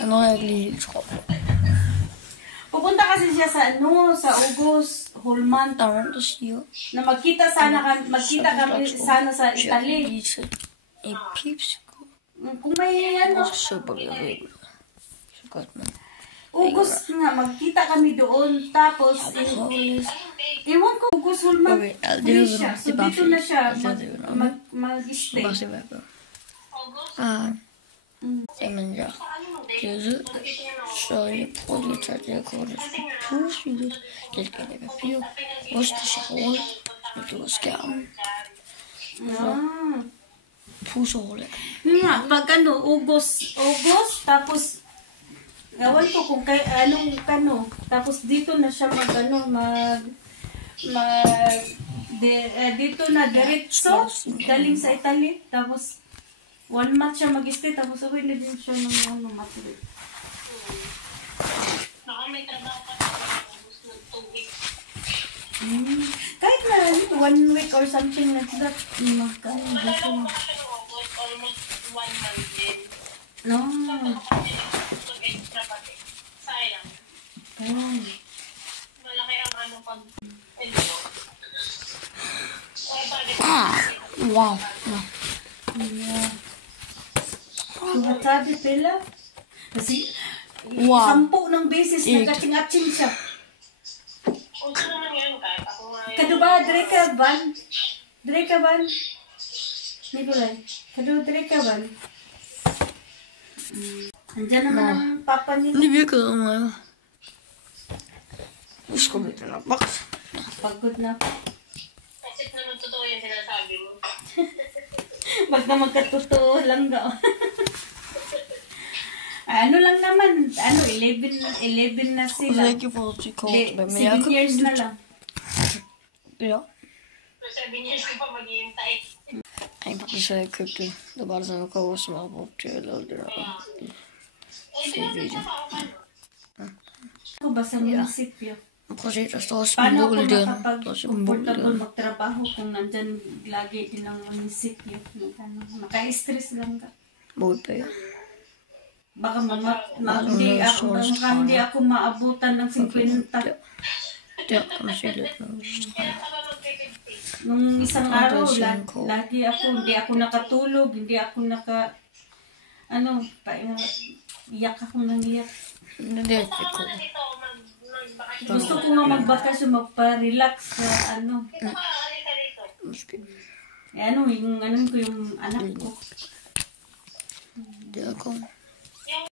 Ano kaya lilis ko? Pupunta kasi siya sa sa August, whole month. I want to see you. Na magkita kami sana sa Italy. A peeps. Kung may ano. August nga, magkita kami doon. Tapos, iwan ko, August whole month. Free siya. So, dito na siya mag-stay. Emmenja. Gözü şöyle poliçerce korusu. Pusu. Kelkene yapıyor. Boş dışı hol. Mutluğuz gern. Puso hole. Nga, August, tapos, gawan ko kung anong tapos dito na siya dito na diretso, galing sa Italy, tapos, 1 month siya mag-stay, tapos uwi na din siya ng matulog. May trabaho ka na ng 2 weeks. Kahit na 1 week or something like that, magkano dito na. Almost 1 month din. No. Extra pati. Sayang. Malaki ang ano pag... Wow. Yeah. Sabi pala. Kasi, Wow. 10 ng beses, nagkaching-aching siya. Kung saan naman yan, kahit ako nga yun. Kado ba, Dre ka ban? Nikolay, kado Dre ka ban? Andiyan naman ang papa niya. Hindi ko naman. Gusto ko dito na box. Pagod na. Kasi naman totoo yung sinasabi mo. Basta magkatotoo lang daw. Ano lang naman, 11 na sila. Thank you for the call. 7 years na lang. Ja. So 7 years ko pa maghihintay. Ein paar Geschenke köpte. Da war das eine große Mabukte. Ako ba sa munisipyo? Project das das Paano ako Bulden. makapag-comfortable magtrabaho kung nandyan lagi din ang munisipyo? Maka-stress lang ka. Bulpe. Baka hindi ako maabutan ng 50. Ja, masih Nung isang araw, lagi hindi ako nakatulog, hindi ako iyak ako nang iyak. Gusto ko nga magbakasyon, magpa-relax sa yung anak ko. Dia ako.